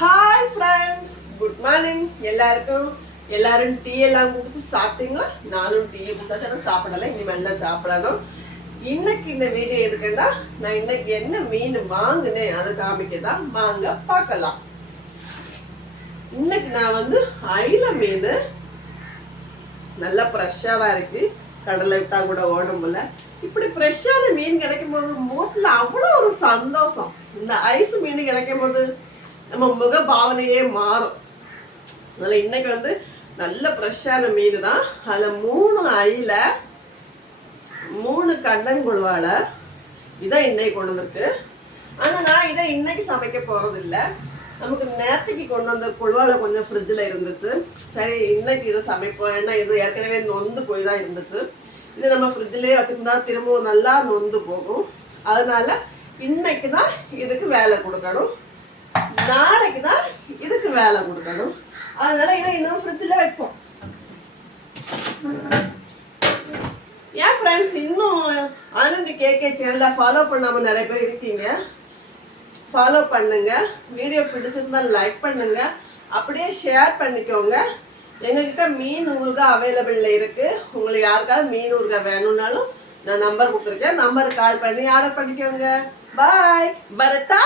Hi friends, good morning எல்லாருக்கும். எல்லாரும் tea எல்லாம் குடிச்சு சாப்பிட்டீங்களா? நானும் டீ குடிச்சாலும் சாப்பிடல, இனிமேல் தான் சாப்பிடணும். இன்னைக்கு இந்த வீடியோ எதுக்குன்னா, நான் இன்னைக்கு என்ன மீன் வாங்கினேன் அதை காமிக்கதான் வாங்க பார்க்கலாம். இன்னைக்கு நான் வந்து அயில மீன் நல்லா ஃப்ரெஷ்ஷாக தான் இருக்கு. கடலை விட்டா கூட ஓடும் போல. இப்படி ஃப்ரெஷ்ஷான மீன் கிடைக்கும் போது முகத்துல அவ்வளோ ஒரு சந்தோஷம். இந்த ஐஸ் மீன் கிடைக்கும் போது நம்ம முக பாவனையே மாறும். அதனால இன்னைக்கு வந்து நல்ல ஃப்ரெஷ்ஷான மீன் தான். அதில் 3 அயில 3 கண்ணங்குழுவால இதான் இன்னைக்கு கொண்டு வந்துருக்கு. ஆனால் நான் இதை இன்னைக்கு சமைக்க போறது இல்லை. நமக்கு நேரத்துக்கு கொண்டு வந்த குழுவால கொஞ்சம் ஃப்ரிட்ஜில் இருந்துச்சு. சரி இன்னைக்கு இதை சமைப்போம். ஏன்னா இது ஏற்கனவே நொந்து போய் தான் இருந்துச்சு. இது நம்ம ஃப்ரிட்ஜிலே வச்சுருந்தா திரும்பவும் நல்லா நொந்து போகும். அதனால இன்னைக்கு தான் இதுக்கு வேலை கொடுக்கணும், நாளைக்கு தான் இதுக்கு வேலை கொடுக்கணும். அதனால இதை இன்னும் ஃப்ரிட்ஜில் வைப்போம். ஏன் ஃப்ரெண்ட்ஸ் இன்னும் ஆனந்தி கேகே சேனலை ஃபாலோ பண்ணாமல் நிறைய பேர் இருக்கீங்க. ஃபாலோ பண்ணுங்க. வீடியோ பிடிச்சிருந்தா லைக் பண்ணுங்க, அப்படியே ஷேர் பண்ணிக்கோங்க. எங்ககிட்ட மீன் ஊறுகாய் அவைலபிளில் இருக்கு. உங்களுக்கு யாருக்காவது மீன் ஊறுகாய் வேணும்னாலும் நான் நம்பர் கொடுத்துருக்கேன். நம்பருக்கு கால் பண்ணி ஆர்டர் பண்ணிக்கோங்க. பாய், பரட்டா.